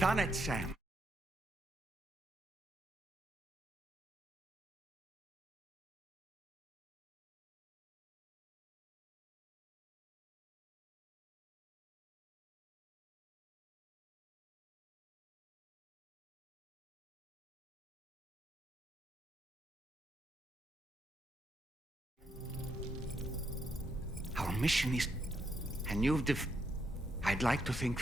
done it, Sam. Our mission is... And you've I'd like to think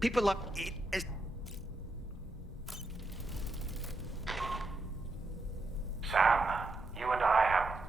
people are... Sam, you and I have...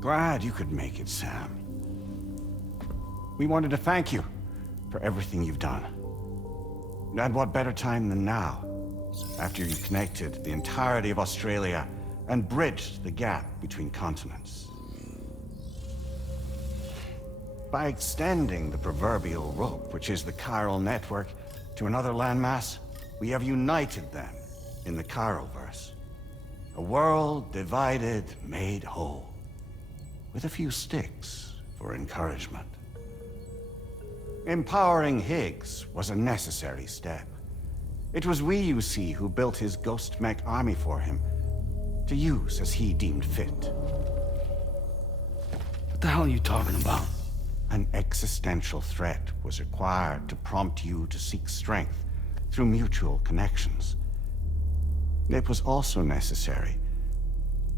Glad you could make it, Sam. We wanted to thank you for everything you've done. And what better time than now, after you connected the entirety of Australia and bridged the gap between continents. By extending the proverbial rope, which is the chiral network, to another landmass, we have united them in the Chiroverse. A world divided, made whole. With a few sticks for encouragement. Empowering Higgs was a necessary step. It was we, you see, who built his ghost mech army for him, to use as he deemed fit. What the hell are you talking about? An existential threat was required to prompt you to seek strength through mutual connections. It was also necessary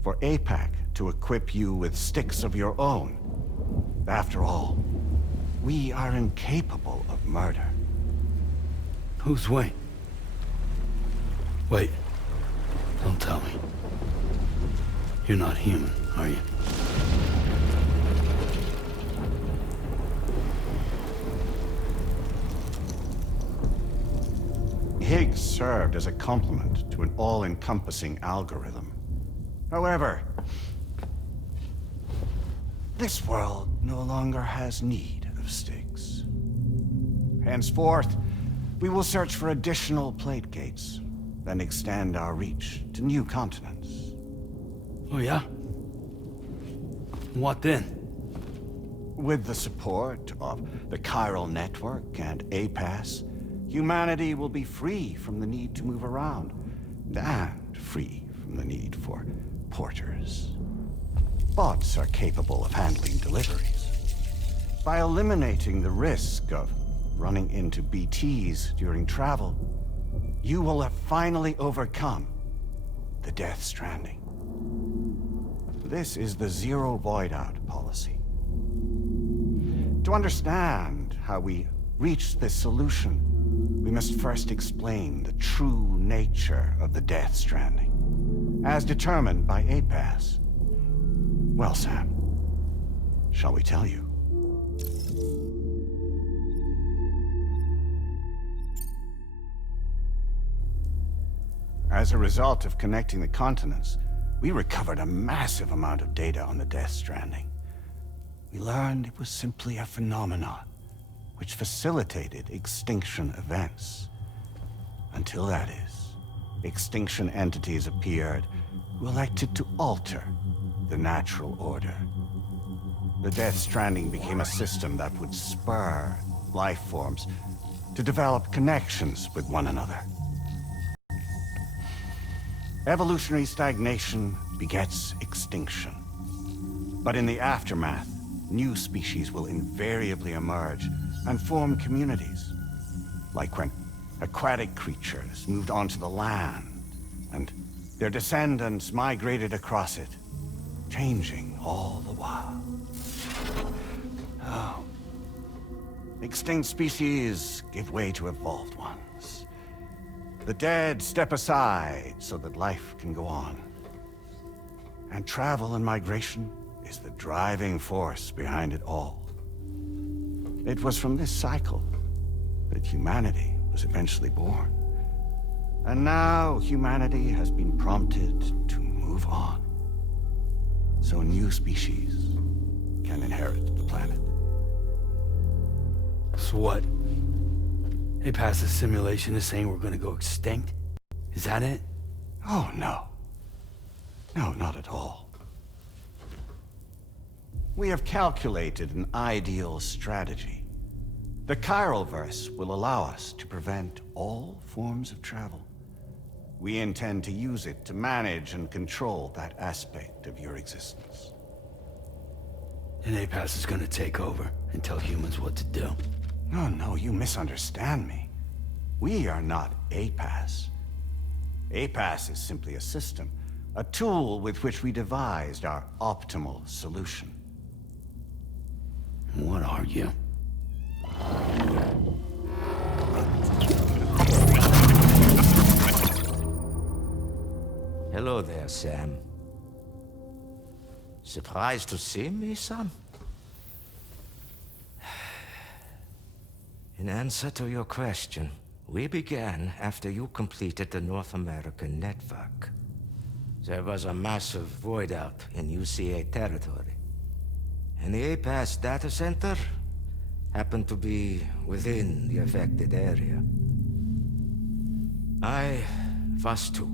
for APAC to equip you with sticks of your own. After all, we are incapable of murder. Who's Wayne? Wait. Don't tell me. You're not human, are you? Higgs served as a complement to an all-encompassing algorithm. However, this world no longer has need of sticks. Henceforth, we will search for additional plate gates, then extend our reach to new continents. Oh yeah? What then? With the support of the chiral network and APAS, humanity will be free from the need to move around, and free from the need for porters. Bots are capable of handling deliveries. By eliminating the risk of running into BTs during travel, you will have finally overcome the Death Stranding. This is the Zero Void Out policy. To understand how we reached this solution, we must first explain the true nature of the Death Stranding, as determined by APAS. Well, Sam, shall we tell you? As a result of connecting the continents, we recovered a massive amount of data on the Death Stranding. We learned it was simply a phenomenon which facilitated extinction events. Until that is, extinction entities appeared who elected to alter the natural order. The Death Stranding became a system that would spur life forms to develop connections with one another. Evolutionary stagnation begets extinction. But in the aftermath, new species will invariably emerge and form communities. Like when aquatic creatures moved onto the land, and their descendants migrated across it, changing all the while. Oh. Extinct species give way to evolved ones. The dead step aside so that life can go on. And travel and migration is the driving force behind it all. It was from this cycle that humanity was eventually born. And now humanity has been prompted to move on. So new species can inherit the planet. So what? They passed a simulation is saying we're gonna go extinct? Is that it? Oh, no. No, not at all. We have calculated an ideal strategy. The Chiralverse will allow us to prevent all forms of travel. We intend to use it to manage and control that aspect of your existence. And APAS is gonna take over and tell humans what to do. No, you misunderstand me. We are not APAS. APAS is simply a system, a tool with which we devised our optimal solution. What are you? Hello there, Sam. Surprised to see me, son? In answer to your question, we began after you completed the North American network. There was a massive void out in UCA territory, and the APAS data center happened to be within the affected area. I was too.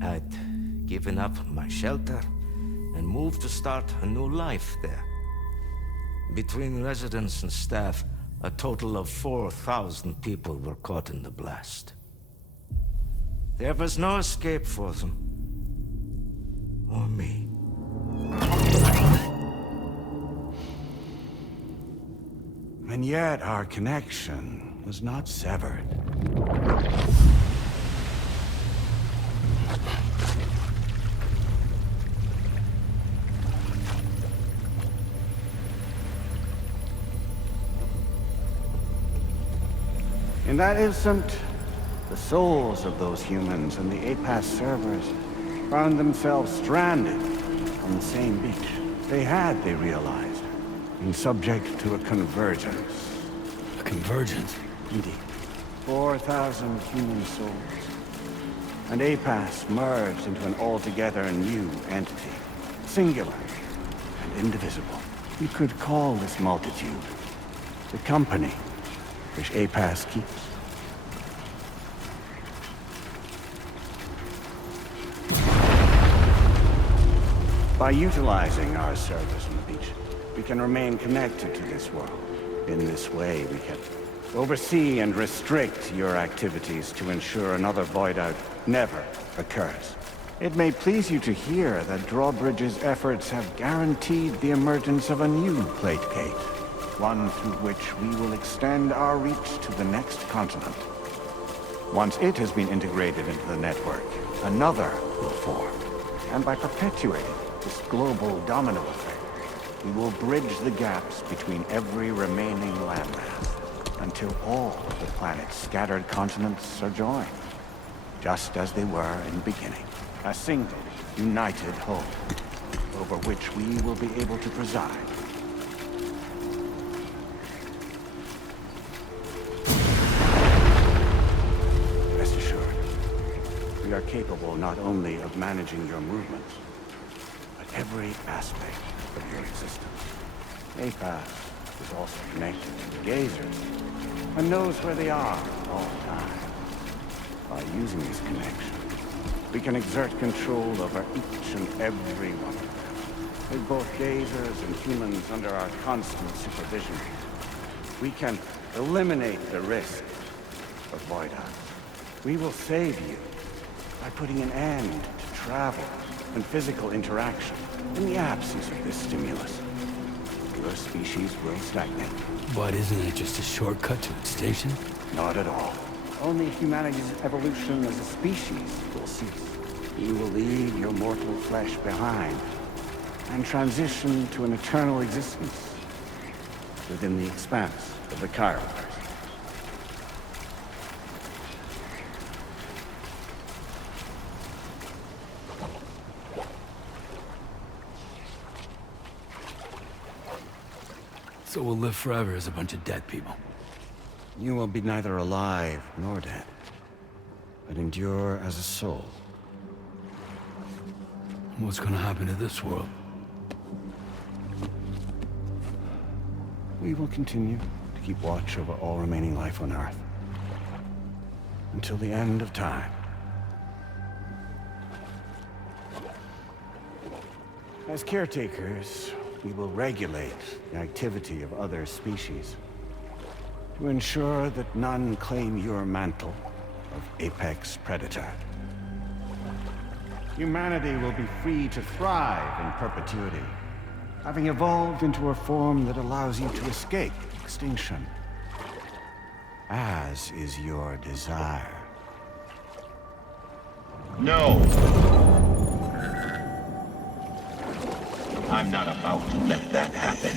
I'd given up my shelter and moved to start a new life there. Between residents and staff, a total of 4,000 people were caught in the blast. There was no escape for them. Or me. And yet our connection was not severed. In that instant, the souls of those humans and the APAS servers found themselves stranded on the same beach. They realized, been subject to a convergence. A convergence? Indeed. 4,000 human souls. And APAS merged into an altogether new entity. Singular and indivisible. You could call this multitude the company which APAS keeps. By utilizing our servers on the beach, we can remain connected to this world. In this way, we can oversee and restrict your activities to ensure another void out never occurs. It may please you to hear that Drawbridge's efforts have guaranteed the emergence of a new plate gate, one through which we will extend our reach to the next continent. Once it has been integrated into the network, another will form. And by perpetuating this global domino effect, we will bridge the gaps between every remaining landmass until all of the planet's scattered continents are joined, just as they were in the beginning. A single, united whole, over which we will be able to preside. Rest assured, we are capable not only of managing your movements, but every aspect of your existence. APAS is also connected to the gazers, and knows where they are at all times. By using this connection, we can exert control over each and every one of them. With both gazers and humans under our constant supervision, we can eliminate the risk of void out. We will save you by putting an end to travel and physical interaction in the absence of this stimulus. Your species will stagnate. But isn't it just a shortcut to extinction? Not at all. Only humanity's evolution as a species will cease. You will leave your mortal flesh behind and transition to an eternal existence within the expanse of the Chiroverse. So we'll live forever as a bunch of dead people. You will be neither alive nor dead, but endure as a soul. What's gonna happen to this world? We will continue to keep watch over all remaining life on Earth until the end of time. As caretakers, we will regulate the activity of other species to ensure that none claim your mantle of apex predator. Humanity will be free to thrive in perpetuity, having evolved into a form that allows you to escape extinction, as is your desire. No! I'm not about to let that happen.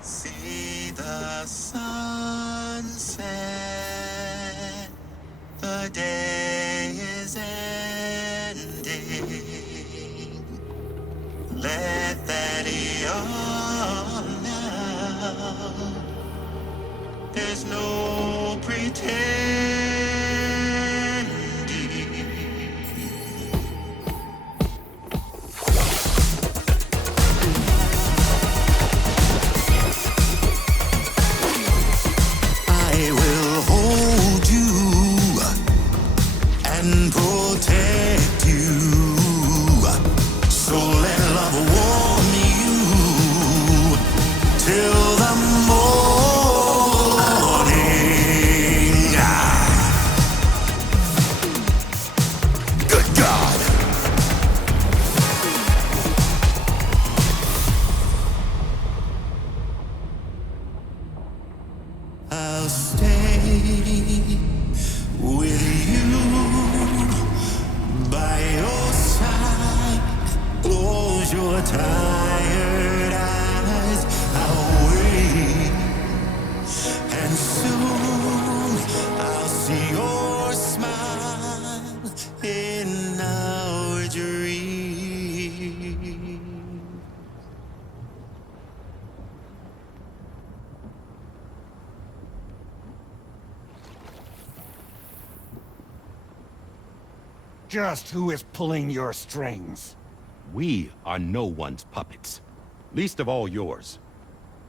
See the sunset, the day is ending. Let that yawn now. There's no pretending. I will hold you and protect you. So let love warm you till the morning. Good God. I'll stay with you by your side. Close your tired eyes. I'll wait, and soon I'll see your smile in our dream. Just who is pulling your strings? We are no one's puppets. Least of all yours.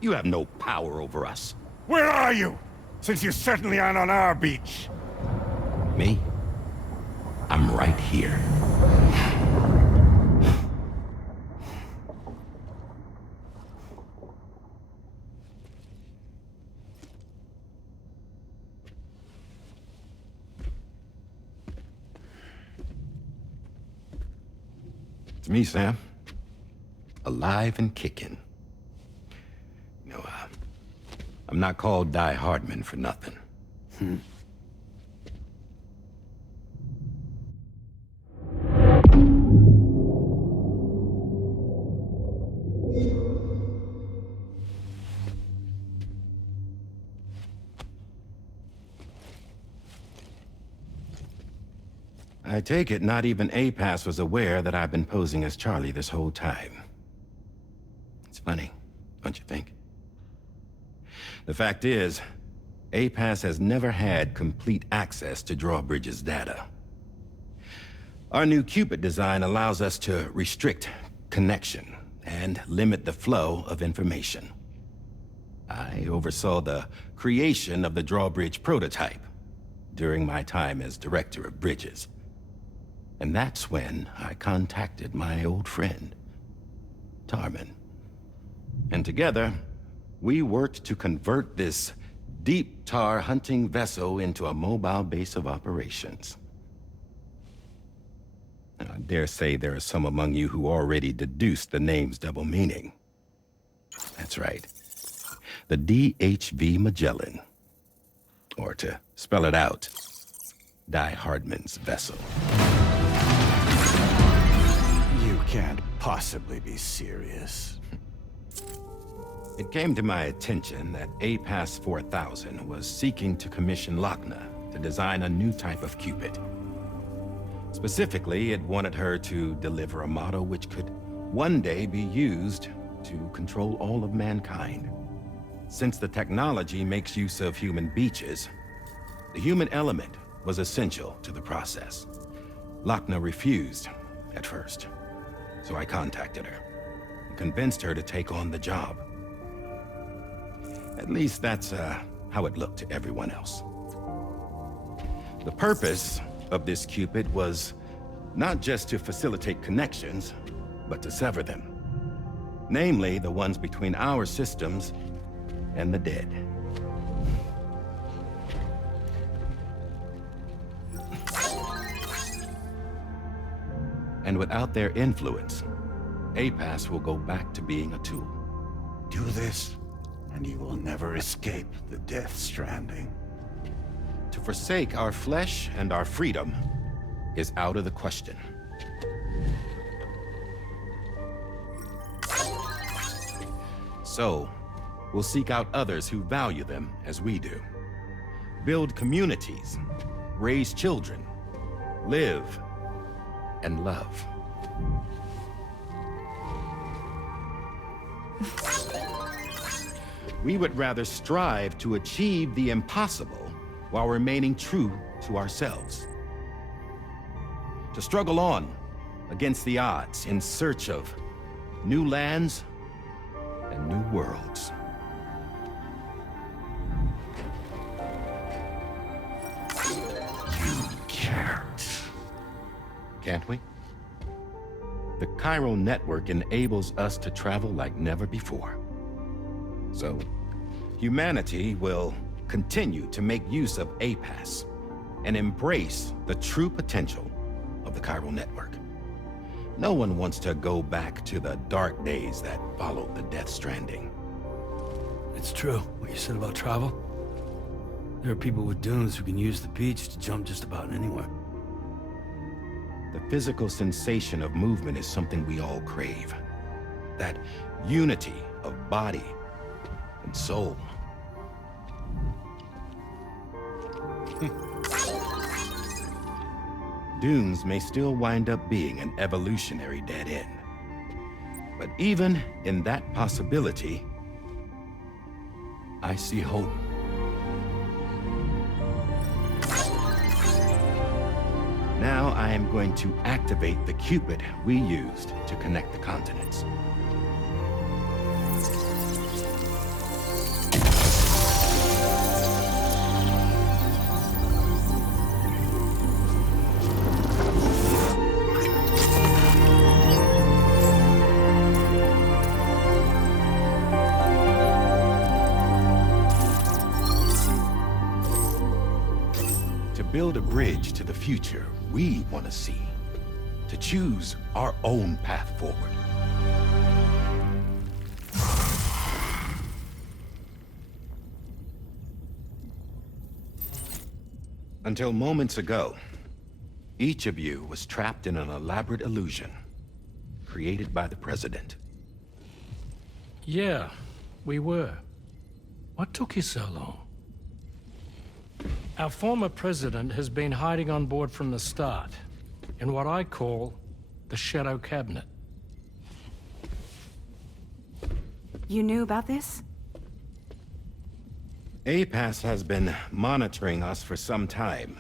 You have no power over us. Where are you? Since you certainly aren't on our beach. Me? I'm right here. It's me, Sam. Alive and kicking. I'm not called Die Hardman for nothing. I take it not even APAS was aware that I've been posing as Charlie this whole time. It's funny, don't you think? The fact is, APAS has never had complete access to Drawbridge's data. Our new Cupid design allows us to restrict connection and limit the flow of information. I oversaw the creation of the Drawbridge prototype during my time as Director of Bridges. And that's when I contacted my old friend, Tarman. And together, we worked to convert this deep tar hunting vessel into a mobile base of operations. I dare say there are some among you who already deduced the name's double meaning. That's right. The DHV Magellan. Or to spell it out, Die Hardman's vessel. You can't possibly be serious. It came to my attention that APAS 4000 was seeking to commission Lochna to design a new type of Cupid. Specifically, it wanted her to deliver a model which could one day be used to control all of mankind. Since the technology makes use of human beaches, the human element was essential to the process. Lochna refused at first, so I contacted her and convinced her to take on the job. At least that's how it looked to everyone else. The purpose of this Cupid was not just to facilitate connections, but to sever them. Namely, the ones between our systems and the dead. And without their influence, APAS will go back to being a tool. Do this, and you will never escape the death stranding. To forsake our flesh and our freedom is out of the question. So, we'll seek out others who value them as we do. Build communities, raise children, live, and love. We would rather strive to achieve the impossible while remaining true to ourselves. To struggle on against the odds in search of new lands and new worlds. You can't. Can't we? The chiral network enables us to travel like never before. So, humanity will continue to make use of APAS and embrace the true potential of the chiral network. No one wants to go back to the dark days that followed the Death Stranding. It's true, what you said about travel. There are people with dunes who can use the beach to jump just about anywhere. The physical sensation of movement is something we all crave. That unity of body and soul. Dunes may still wind up being an evolutionary dead end. But even in that possibility, I see hope. Now I am going to activate the Cupid we used to connect the continents. Build a bridge to the future we want to see, to choose our own path forward. Until moments ago, each of you was trapped in an elaborate illusion created by the President. Yeah, we were. What took you so long? Our former president has been hiding on board from the start, in what I call the Shadow Cabinet. You knew about this? APAS has been monitoring us for some time.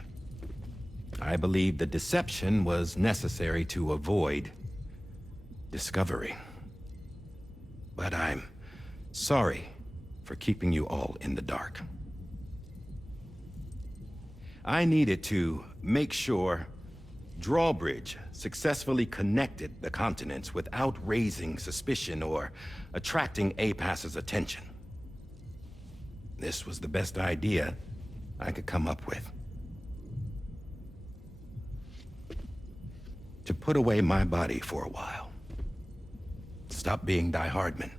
I believe the deception was necessary to avoid discovery. But I'm sorry for keeping you all in the dark. I needed to make sure Drawbridge successfully connected the continents without raising suspicion or attracting APAS's attention. This was the best idea I could come up with. To put away my body for a while. Stop being Die Hardman.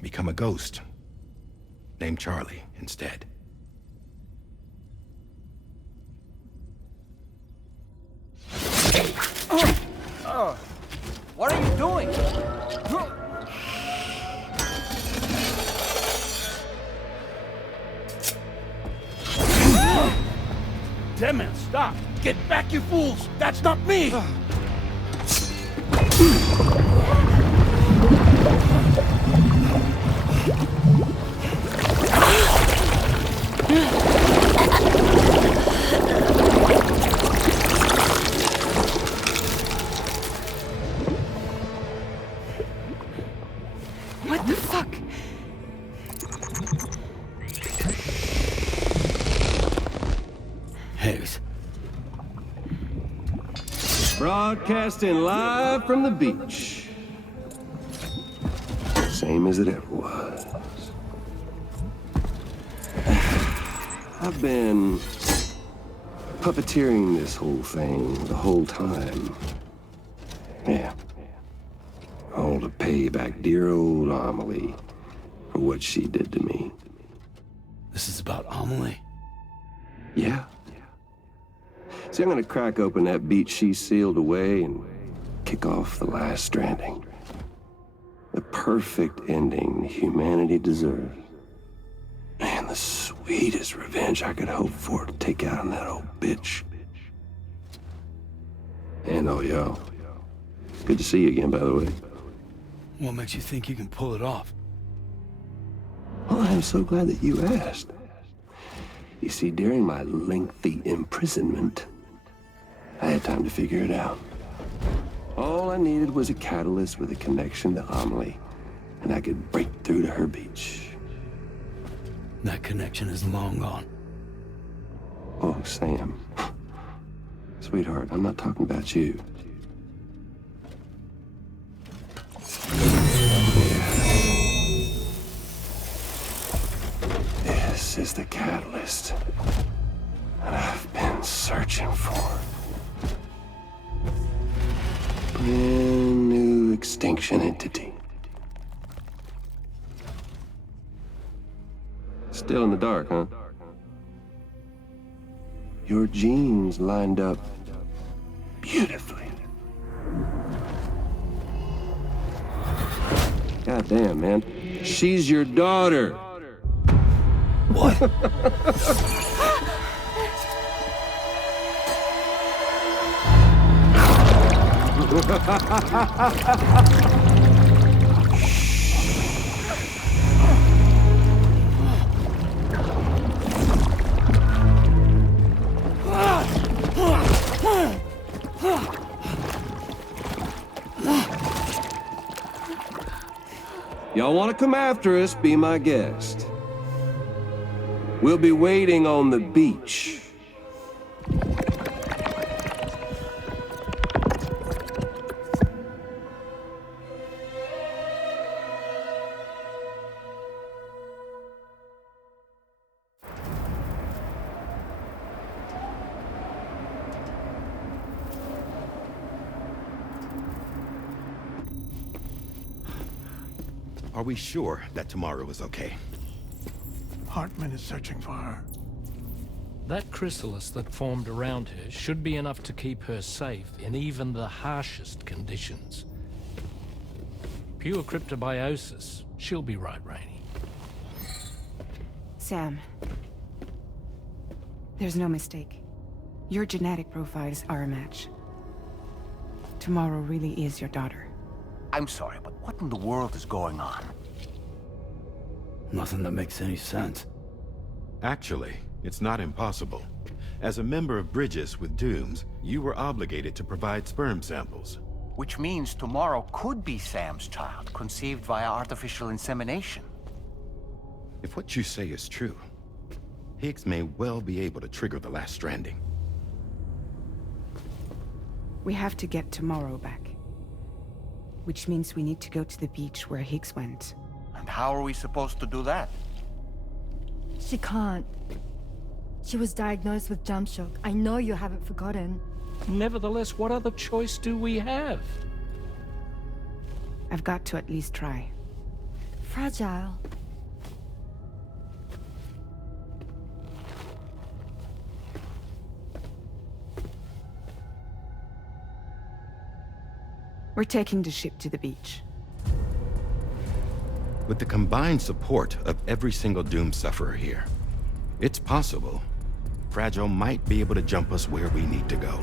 Become a ghost. Named Charlie instead. What are you doing? Damn man, stop! Get back, you fools! That's not me! What the fuck? Hayes. Broadcasting live from the beach. Same as it ever was. I've been puppeteering this whole thing the whole time. Yeah. All to pay back dear old Amelie for what she did to me. This is about Amelie? Yeah. See, I'm gonna crack open that beach she sealed away and kick off the last Stranding. The perfect ending humanity deserves. And the sweetest revenge I could hope for to take out on that old bitch. And oh, yo. Good to see you again, by the way. What makes you think you can pull it off? Well, I'm so glad that you asked. You see, during my lengthy imprisonment, I had time to figure it out. All I needed was a catalyst with a connection to Amelie, and I could break through to her beach. That connection is long gone. Oh, Sam. Sweetheart, I'm not talking about you. This is the catalyst that I've been searching for. Brand new extinction entity. Still in the dark, huh? Your genes lined up beautifully. God damn, man. She's your daughter. What? Y'all want to come after us, be my guest. We'll be waiting on the beach. Are we sure that tomorrow is okay? Hartman is searching for her. That chrysalis that formed around her should be enough to keep her safe in even the harshest conditions. Pure cryptobiosis. She'll be right, Rainey. Sam. There's no mistake. Your genetic profiles are a match. Tomorrow really is your daughter. I'm sorry, but what in the world is going on? Nothing that makes any sense. Actually, it's not impossible. As a member of Bridges with Dooms, you were obligated to provide sperm samples. Which means tomorrow could be Sam's child, conceived via artificial insemination. If what you say is true, Higgs may well be able to trigger the last stranding. We have to get tomorrow back. Which means we need to go to the beach where Higgs went. And how are we supposed to do that? She can't. She was diagnosed with jump shock. I know you haven't forgotten. Nevertheless, what other choice do we have? I've got to at least try. Fragile. We're taking the ship to the beach. With the combined support of every single Doom sufferer here, it's possible Fragile might be able to jump us where we need to go.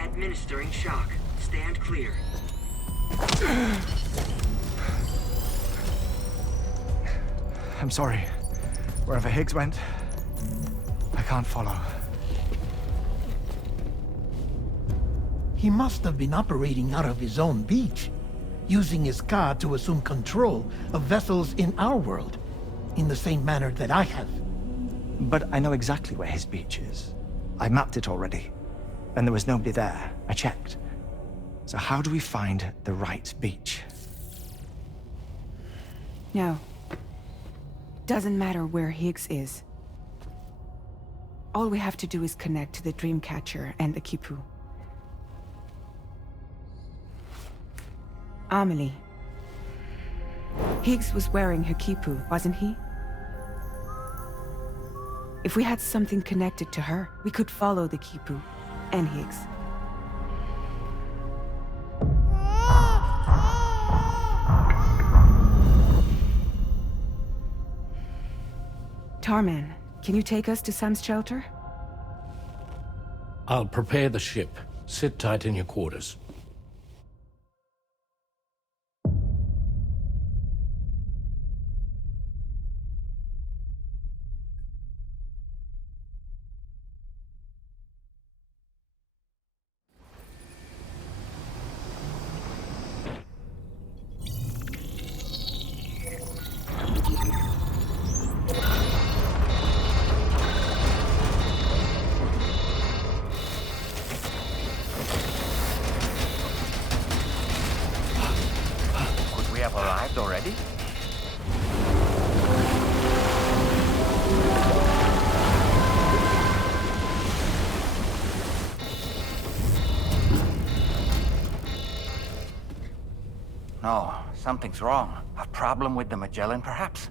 Administering shock. Stand clear. I'm sorry. Wherever Higgs went, I can't follow. He must have been operating out of his own beach, using his car to assume control of vessels in our world, in the same manner that I have. But I know exactly where his beach is. I mapped it already, and there was nobody there. I checked. So how do we find the right beach? No. Doesn't matter where Higgs is. All we have to do is connect to the Dreamcatcher and the Kipu. Amelie. Higgs was wearing her Kipu, wasn't he? If we had something connected to her, we could follow the Kipu and Higgs. Tarman, can you take us to Sam's shelter? I'll prepare the ship. Sit tight in your quarters. We have arrived already? No, something's wrong. A problem with the Magellan, perhaps?